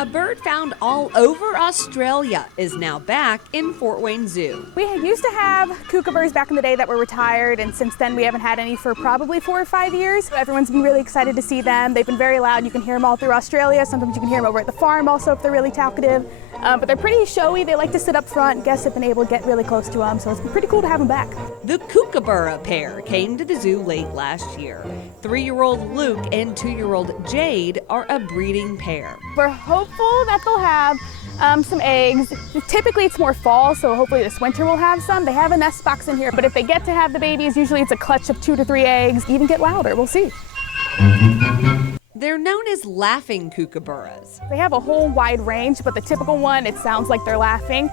A bird found all over Australia is now back in Fort Wayne Zoo. We used to have kookaburras back in the day that were retired, and since then we haven't had any for probably 4 or 5 years. Everyone's been really excited to see them. They've been very loud. You can hear them all through Australia. Sometimes you can hear them over at the farm also if they're really talkative. But they're pretty showy. They like to sit up front. Guests have been able to get really close to them, so it's been pretty cool to have them back. The Kookaburra pair came to the zoo late last year. 3-year-old Luke and 2-year-old Jade are a breeding pair. We're hopeful that they'll have some eggs. Typically it's more fall, so hopefully this winter we'll have some. They have a nest box in here, but if they get to have the babies, usually it's a clutch of 2 to 3 eggs. Even get louder, we'll see. They're known as laughing kookaburras. They have a whole wide range, but the typical one, it sounds like they're laughing.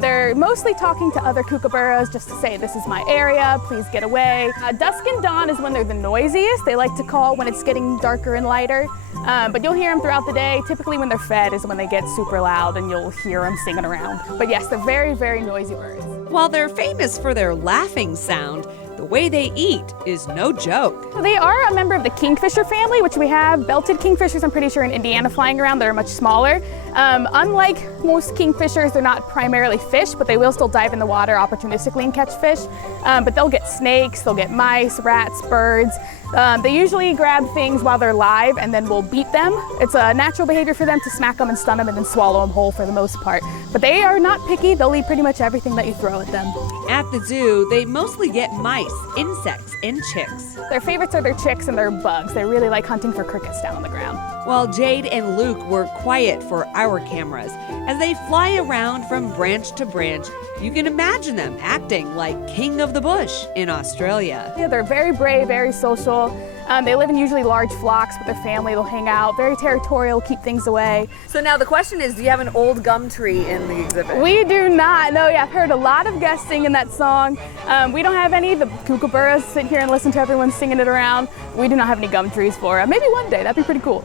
They're mostly talking to other kookaburras just to say, this is my area, please get away. Dusk and dawn is when they're the noisiest. They like to call when it's getting darker and lighter, but you'll hear them throughout the day. Typically when they're fed is when they get super loud and you'll hear them singing around. But yes, they're very, very noisy birds. While they're famous for their laughing sound, the way they eat is no joke. They are a member of the kingfisher family, which we have belted kingfishers, I'm pretty sure, in Indiana flying around. They're much smaller. Unlike most kingfishers, they're not primarily fish, but they will still dive in the water opportunistically and catch fish. But they'll get snakes, they'll get mice, rats, birds. They usually grab things while they're live and then we'll beat them. It's a natural behavior for them to smack them and stun them and then swallow them whole for the most part. But they are not picky. They'll eat pretty much everything that you throw at them. At the zoo, they mostly get mice, insects, and chicks. Their favorites are their chicks and their bugs. They really like hunting for crickets down on the ground. While Jade and Luke were quiet for our cameras, as they fly around from branch to branch, you can imagine them acting like king of the bush in Australia. Yeah, they're very brave, very social. They live in usually large flocks with their family. They'll hang out, very territorial, keep things away. So now the question is, do you have an old gum tree in the exhibit? We do not. No, yeah, I've heard a lot of guests singing that song. We don't have any. The kookaburras sit here and listen to everyone singing it around. We do not have any gum trees for them. Maybe one day, that'd be pretty cool.